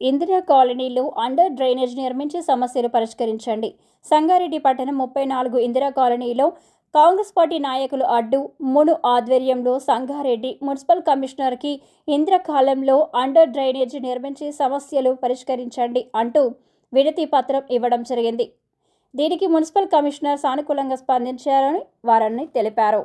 ఇందిరా కాలనీలో under drainage నిర్మించి సమస్యలు పరిష్కరించండి. సంగారెడ్డి పట్టణం ముప్పై నాలుగు ఇందిరా కాలనీలో కాంగ్రెస్ పార్టీ నాయకులు అడ్డు మును ఆధ్వర్యంలో సంగారెడ్డి మున్సిపల్ కమిషనర్కి ఇంద్రకాలంలో అండర్ డ్రైనేజ్ నిర్మించి సమస్యలు పరిష్కరించండి అంటూ వినతి పత్రం ఇవ్వడం జరిగింది. దీనికి మున్సిపల్ కమిషనర్ సానుకూలంగా స్పందించారని వారని తెలిపారు.